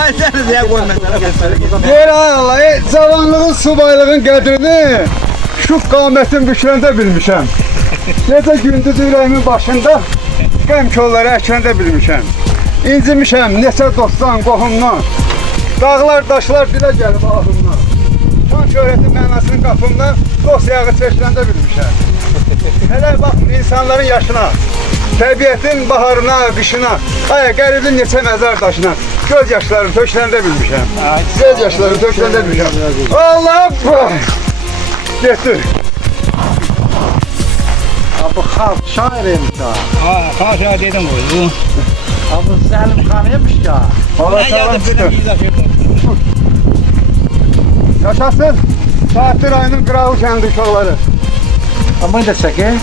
Ay səni deyə qoymuşlar. Deyir Allah, cavanlığın, subaylığın qədrini şu qamətin bükürəndə bilmişəm. Gecə gündüz ürəyimin başında qəm kolları əkəndə bilmişəm. İncimişəm neçə dostdan, qohumdan. Dağlar, daşlar dilə gəlib ahımdan. Şan şöhrəti mənasının qapımdan dost yağı çeşiləndə bilmişəm. Hələ baxın insanların yaşına, təbiətin baharına, qışına, qəribin neçə məzar daşına göz yaşlarını töküləndə bilmişəm. Göz yaşlarını töküləndə bilmişəm. Allah! Getdi. Bu xalq şairiymiş ha. Xalq şair dedim qoydu. Bu Səlim xanıymış ya. Allah sağlam çıxır. Yaşasın Saatlı rayonun Qırağı kəndi uşaqları. Amma da çəkir.